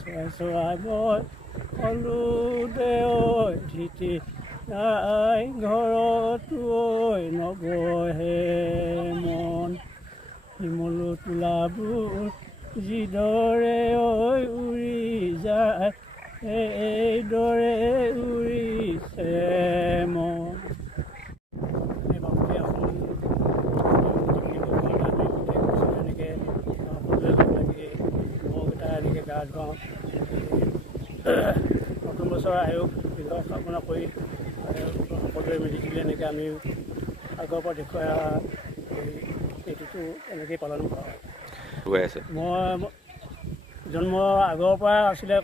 চৰাই চৰাই মই কলো দে ঐ ধিতি নাই ঘৰত ঐ নবহে মন শিমলু তোলাবোৰ যিদৰে ঐ উৰি যায় এইদৰে উৰিছে মন গা ধুৱাওঁ নতুন বছৰ আয়োগ দীৰ্ঘ স্থাপনা কৰি সকলোৱে মিলি জুলি এনেকৈ আমি আগৰ পৰা দেখুৱাই অহা এইটোতো এনেকৈয়ে পালন কৰা হয়। মই জন্ম আগৰ পৰা আছিলে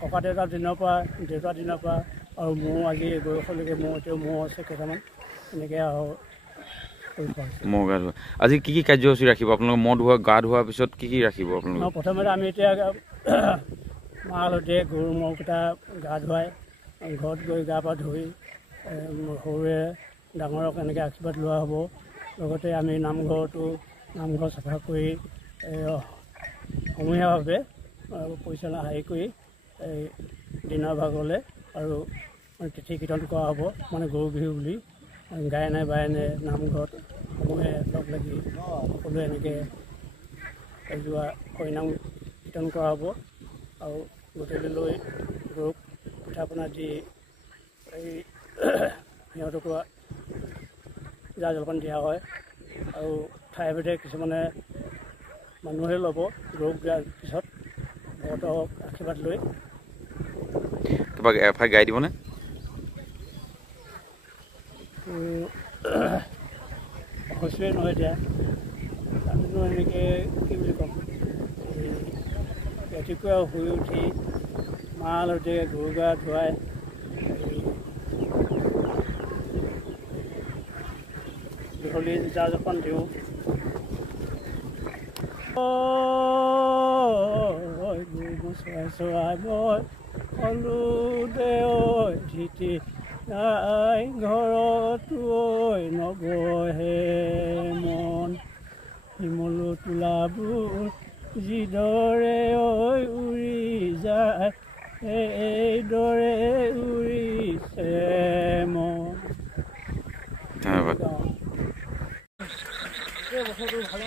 ককা দেউতাৰ দিনৰ পৰা আৰু মোৰ আজি বয়সলৈকে মোৰ এতিয়াও মহ আছে কেইটামান এনেকৈ আৰু মহ গা ধোৱা আজি কি কাৰ্যসূচী ৰাখিব আপোনালোকে মহ ধোৱা গা ধোৱাৰ পিছত কি ৰাখিব আপোনালোকে? প্ৰথমতে আমি এতিয়া মাহ হালধিৰে গৰু মহকেইটা গা ধুৱাই ঘৰত গৈ গা পা ধুই সৰুৱে ডাঙৰক এনেকৈ আশীৰ্বাদ লোৱা হ'ব। লগতে আমি নামঘৰ চাফা কৰি সমূহীয়াভাৱে পৰিচালনা হেৰি কৰি দিনৰ ভাগলৈ আৰু তিথি কীৰ্তন কৰা হ'ব। মানে গৰু বিহু বুলি গায়নে বায়নে নামঘৰত সমূহে লগ লাগি সকলোৱে এনেকৈ যোৱা হৰিনাম কীৰ্তন কৰা হ'ব আৰু গধূলিলৈ গৰুক পিঠা পনা দি সিহঁতকো জা জলপান দিয়া হয় আৰু ঠাই ভেদে কিছুমানে মানুহে ল'ব গৰুক দিয়াৰ পিছত ভকতক আশীৰ্বাদ লৈ কিবা এফাই গাই দিবনে? হৈছোৱে নহয় এতিয়া আমিনো এনেকৈ কি বুলি ক'ম ৰাতিপুৱা শুই উঠি মাহ হালধিৰে গৰু গা ধুৱাই গধূলি জা জলপান দিওঁ। চৰাই চৰাই মই কলো দে ঐ ধিতি নাই ঘৰত ঐ নবহে মন শিমলু তোলাবোৰ যিদৰে ঐ উৰি যায় এইদৰে উৰিছে মন। ধন্যবাদ। বছৰটো ভালে